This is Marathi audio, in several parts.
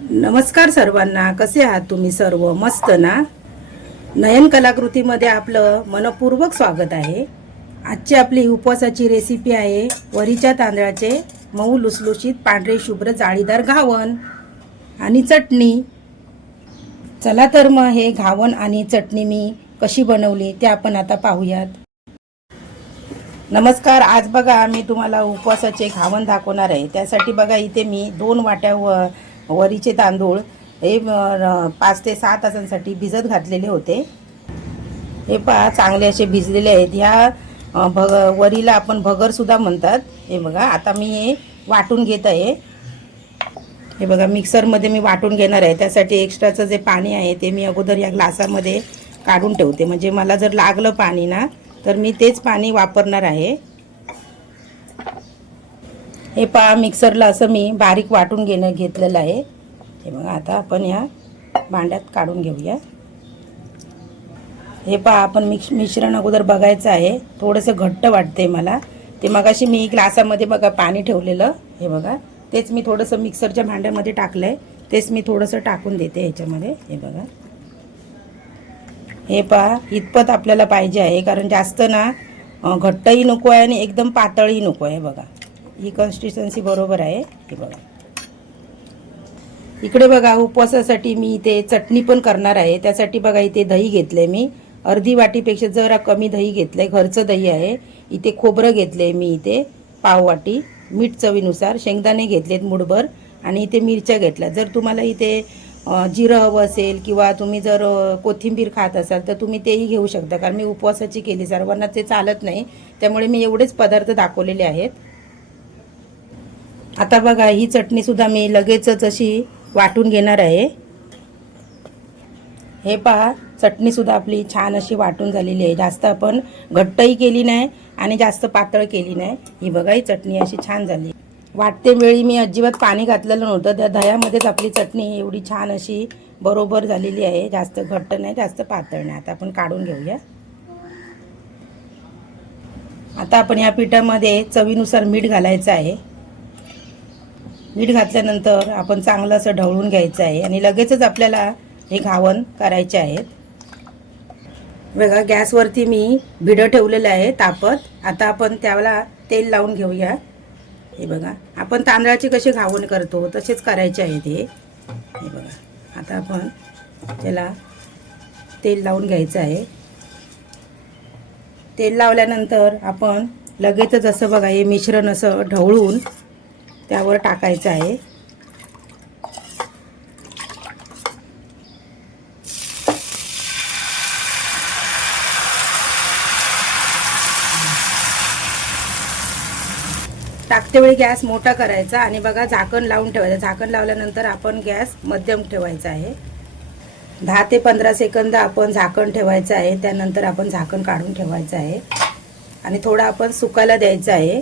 नमस्कार सर्वांना. कसे आहात तुम्ही सर्व? मस्त ना? नयन कलाकृतीमध्ये आपलं मनपूर्वक स्वागत आहे. आजची आपली उपवासाची रेसिपी आहे वरीच्या तांदळाचे मऊ लुसलुशीत पांढरे शुभ्र जाळीदार घावण आणि चटणी. चला तर मग हे घावण आणि चटणी मी कशी बनवली ते आपण आता पाहूयात. नमस्कार. आज बघा मी तुम्हाला उपवासाचे घावण दाखवणार आहे. त्यासाठी बघा इथे मी दोन वाट्यावर वरीचे तांदूळ हे पाच ते सहा तासांसाठी भिजत घातलेले होते. हे पहा चांगले असे भिजलेले आहेत. ह्या भग वरीला आपण भगरसुद्धा म्हणतात. हे बघा आता मी हे वाटून घेत आहे. हे बघा मिक्सरमध्ये मी वाटून घेणार आहे. त्यासाठी एक्स्ट्राचं जे पाणी आहे ते मी अगोदर या ग्लासामध्ये काढून ठेवते. म्हणजे मला जर लागलं पाणी ना तर मी तेच पाणी वापरणार आहे. हे पहा मिक्सरला असं मी बारीक वाटून घेणं घेतलेलं आहे. हे बघा आता आपण या भांड्यात काढून घेऊया. हे पहा आपण मिक्स मिश्रण अगोदर बघायचं आहे. थोडंसं घट्ट वाटते मला. ते मगाशी मी ग्लासामध्ये बघा पाणी ठेवलेलं. हे बघा तेच मी थोडंसं मिक्सरच्या भांड्यामध्ये टाकलं आहे तेच मी थोडंसं टाकून देते ह्याच्यामध्ये. हे बघा. हे पहा इतपत आपल्याला पाहिजे आहे कारण जास्त ना घट्टही नको आहे आणि एकदम पातळही नको आहे बघा. ही कन्सिस्टन्सी बरोबर आहे. हे बघा. इकडे बघा उपवासासाठी मी इथे चटणी पण करणार आहे. त्यासाठी बघा इथे दही घेतलंय मी. अर्धी वाटीपेक्षा जरा कमी दही घेतलंय. घरचं दही आहे. इथे खोबरं घेतलंय मी इथे पाव वाटी. मीठ चवीनुसार. शेंगदाणे घेतलेत मुठभर. आणि इथे मिरच्या घेतल्या. जर तुम्हाला इथे जिरं हवं असेल किंवा तुम्ही जर कोथिंबीर खात असाल तर तुम्ही तेही घेऊ शकता. कारण मी उपवासाची केली. सर्वांना ते चालत नाही. त्यामुळे मी एवढेच पदार्थ दाखवलेले आहेत. आता बघा ही चटणीसुद्धा मी लगेचच अशी वाटून घेणार आहे. हे पहा चटणीसुद्धा आपली छान अशी वाटून झालेली आहे. जास्त आपण घट्टही केली नाही आणि जास्त पातळ केली नाही. ही बघा ही चटणी अशी छान झाली. वाटते वेळी मी अजिबात पाणी घातलेलं नव्हतं. त्या दह्यामध्येच आपली चटणी एवढी छान अशी बरोबर झालेली आहे. जास्त घट्ट नाही जास्त पातळ नाही. आता आपण काढून घेऊया. आता आपण या पिठामध्ये चवीनुसार मीठ घालायचं आहे. मीठ घातल्यानंतर आपण चांगलं असं ढवळून घ्यायचं आहे आणि लगेचच आपल्याला हे घावण करायचे आहेत. बघा गॅसवरती मी भिडं ठेवलेलं आहे तापत. आता आपण त्याला तेल लावून घेऊया. हे बघा आपण तांदळाचे कसे घावण करतो तसेच करायचे आहे ते हे बघा आता आपण त्याला तेल लावून घ्यायचं आहे. तेल लावल्यानंतर आपण लगेचच असं बघा हे मिश्रण असं ढवळून त्यावर टाकायचं आहे. टाकते वेळी गॅस मोठा करायचा आणि बघा झाकण लावून ठेवायचं. झाकण लावल्यानंतर आपण गॅस मध्यम ठेवायचा आहे. दहा ते पंधरा सेकंद आपण झाकण ठेवायचं आहे. त्यानंतर आपण झाकण काढून ठेवायचं आहे. आणि थोडं आपण सुकायला द्यायचं आहे.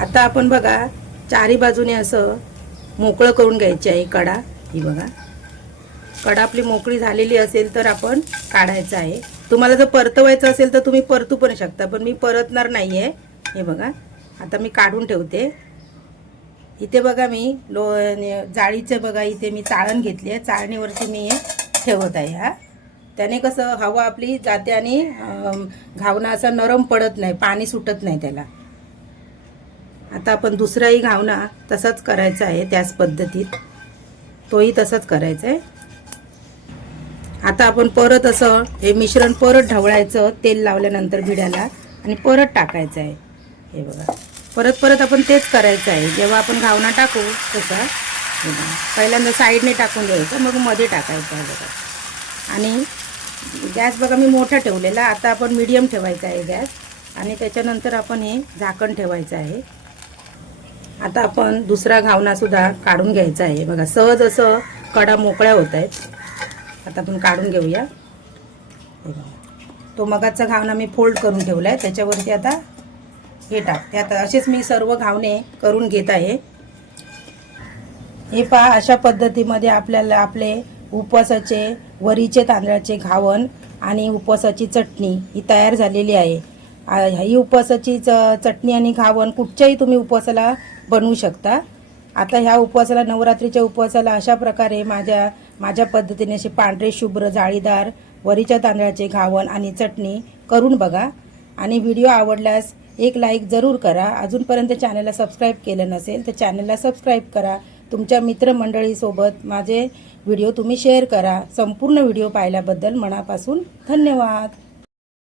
आता आपण बघा चारी बाजूने असं मोकळं करून घ्यायची आहे कडा. ही बघा. कडा आपली मोकळी झालेली असेल तर आपण काढायचं आहे. तुम्हाला जर परतवायचं असेल तर तुम्ही परतू पण शकता पण मी परतणार नाही आहे हे बघा. आता मी काढून ठेवते. इथे बघा मी लो जाळीचं बघा इथे मी चाळण घेतली आहे. चाळणीवरती मी ठेवत आहे हा. त्याने कसं हवा आपली जाते आणि घावणं असं नरम पडत नाही पाणी सुटत नाही त्याला. आता आपण दुसराही घावणा तसाच करायचा आहे त्याच पद्धतीत. तोही तसाच करायचा आहे. आता आपण परत असं हे मिश्रण परत ढवळायचं तेल लावल्यानंतर भिड्याला आणि परत टाकायचं आहे. हे बघा. परत परत आपण तेच करायचं आहे. जेव्हा आपण घावणा टाकू तसा पहिल्यांदा साईडने टाकून द्यायचं मग मध्ये टाकायचं आहे बघा. आणि गॅस बघा मी मोठा ठेवलेला. आता आपण मीडियम ठेवायचा आहे गॅस. आणि त्याच्यानंतर आपण हे झाकण ठेवायचं आहे. आता आपण दुसरा घावनासुद्धा काढून घ्यायचा आहे. बघा सहज असं कडा मोकळ्या होत आहेत. आता आपण काढून घेऊया. तो मगाचा घावना मी फोल्ड करून ठेवला आहे त्याच्यावरती आता हे टाकते आता असेच मी सर्व घावणे करून घेत आहे. हे पहा अशा पद्धतीमध्ये आपल्याला आपले उपवासाचे वरीचे तांदळाचे घावण आणि उपवासाची चटणी ही तयार झालेली आहे. ही उपवासाची च चटणी आणि घावण कुठच्याही तुम्ही उपवासाला बनवू शकता. आता ह्या उपवासाला नवरात्रीच्या उपवासाला अशा प्रकारे माझ्या माझ्या पद्धतीने असे पांढरे शुभ्र जाळीदार वरीच्या तांदळाचे घावण आणि चटणी करून बघा. आणि व्हिडिओ आवडल्यास एक लाईक जरूर करा. अजूनपर्यंत चॅनलला सबस्क्राईब केलं नसेल तर चॅनलला सबस्क्राईब करा. तुमच्या मित्रमंडळीसोबत माझे व्हिडिओ तुम्ही शेअर करा. संपूर्ण व्हिडिओ पाहिल्याबद्दल मनापासून धन्यवाद.